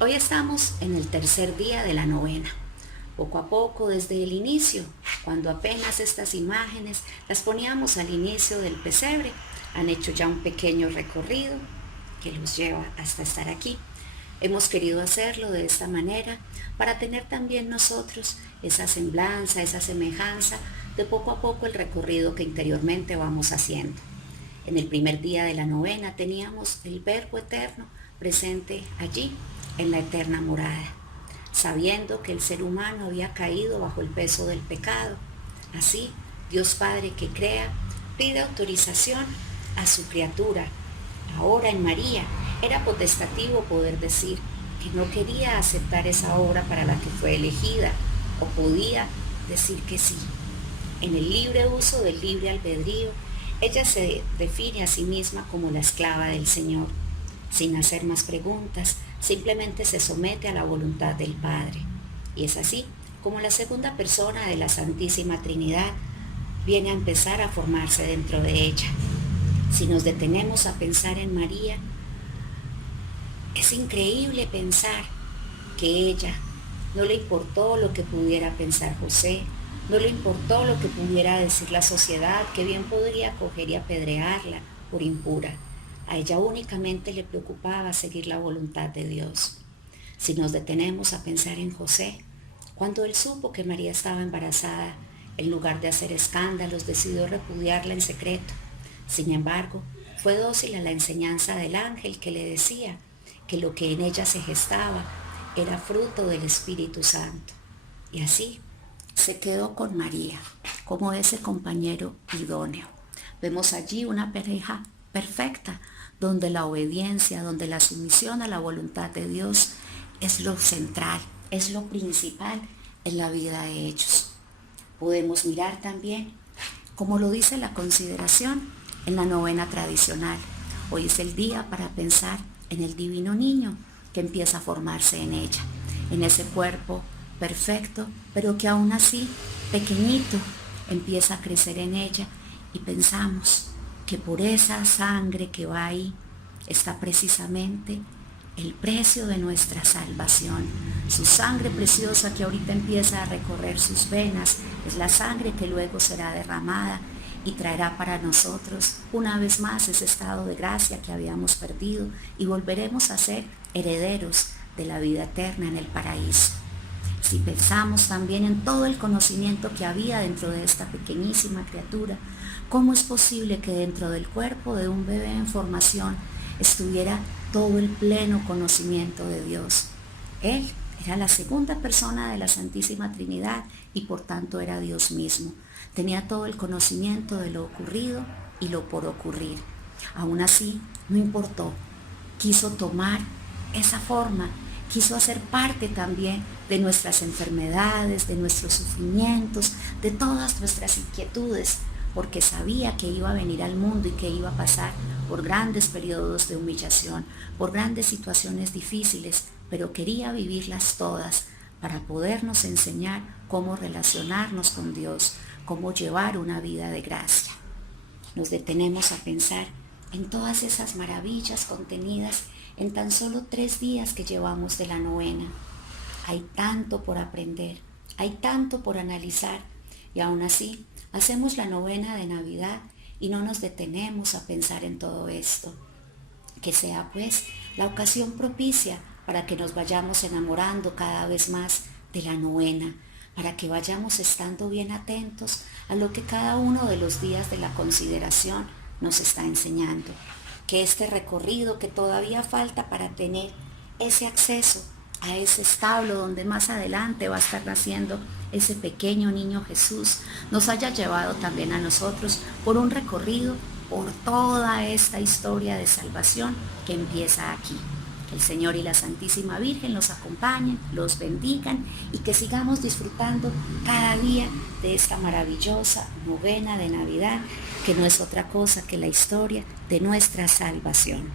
Hoy estamos en el tercer día de la novena. Poco a poco, desde el inicio, cuando apenas estas imágenes las poníamos al inicio del pesebre, han hecho ya un pequeño recorrido que los lleva hasta estar aquí. Hemos querido hacerlo de esta manera para tener también nosotros esa semblanza, esa semejanza de poco a poco el recorrido que interiormente vamos haciendo. En el primer día de la novena teníamos el Verbo Eterno presente allí en la eterna morada, sabiendo que el ser humano había caído bajo el peso del pecado. Así, Dios Padre que crea, pide autorización a su criatura. Ahora en María era potestativo poder decir que no quería aceptar esa obra para la que fue elegida, o podía decir que sí. En el libre uso del libre albedrío, ella se define a sí misma como la esclava del Señor. Sin hacer más preguntas, simplemente se somete a la voluntad del Padre. Y es así como la segunda persona de la Santísima Trinidad viene a empezar a formarse dentro de ella. Si nos detenemos a pensar en María, es increíble pensar que ella no le importó lo que pudiera pensar José, no le importó lo que pudiera decir la sociedad, que bien podría coger y apedrearla por impura. A ella únicamente le preocupaba seguir la voluntad de Dios. Si nos detenemos a pensar en José, cuando él supo que María estaba embarazada, en lugar de hacer escándalos, decidió repudiarla en secreto. Sin embargo, fue dócil a la enseñanza del ángel que le decía que lo que en ella se gestaba era fruto del Espíritu Santo. Y así se quedó con María, como ese compañero idóneo. Vemos allí una pareja perfecta, donde la obediencia, donde la sumisión a la voluntad de Dios es lo central, es lo principal en la vida de ellos. Podemos mirar también, como lo dice la consideración en la novena tradicional. Hoy es el día para pensar en el divino niño que empieza a formarse en ella, en ese cuerpo perfecto, pero que aún así, pequeñito, empieza a crecer en ella, y pensamos que por esa sangre que va ahí está precisamente el precio de nuestra salvación. Su sangre preciosa que ahorita empieza a recorrer sus venas es la sangre que luego será derramada y traerá para nosotros una vez más ese estado de gracia que habíamos perdido, y volveremos a ser herederos de la vida eterna en el paraíso. Si pensamos también en todo el conocimiento que había dentro de esta pequeñísima criatura, ¿cómo es posible que dentro del cuerpo de un bebé en formación estuviera todo el pleno conocimiento de Dios? Él era la segunda persona de la Santísima Trinidad y por tanto era Dios mismo. Tenía todo el conocimiento de lo ocurrido y lo por ocurrir. Aún así, no importó. Quiso tomar esa forma, quiso hacer parte también de nuestras enfermedades, de nuestros sufrimientos, de todas nuestras inquietudes, porque sabía que iba a venir al mundo y que iba a pasar por grandes periodos de humillación, por grandes situaciones difíciles, pero quería vivirlas todas para podernos enseñar cómo relacionarnos con Dios, cómo llevar una vida de gracia. Nos detenemos a pensar en todas esas maravillas contenidas en tan solo 3 días que llevamos de la novena. Hay tanto por aprender, hay tanto por analizar, y aún así hacemos la novena de Navidad y no nos detenemos a pensar en todo esto. Que sea pues la ocasión propicia para que nos vayamos enamorando cada vez más de la novena, para que vayamos estando bien atentos a lo que cada uno de los días de la consideración nos está enseñando. Que este recorrido que todavía falta para tener ese acceso a ese establo donde más adelante va a estar naciendo ese pequeño niño Jesús, nos haya llevado también a nosotros por un recorrido por toda esta historia de salvación que empieza aquí. Que el Señor y la Santísima Virgen los acompañen, los bendigan, y que sigamos disfrutando cada día de esta maravillosa novena de Navidad, que no es otra cosa que la historia de nuestra salvación.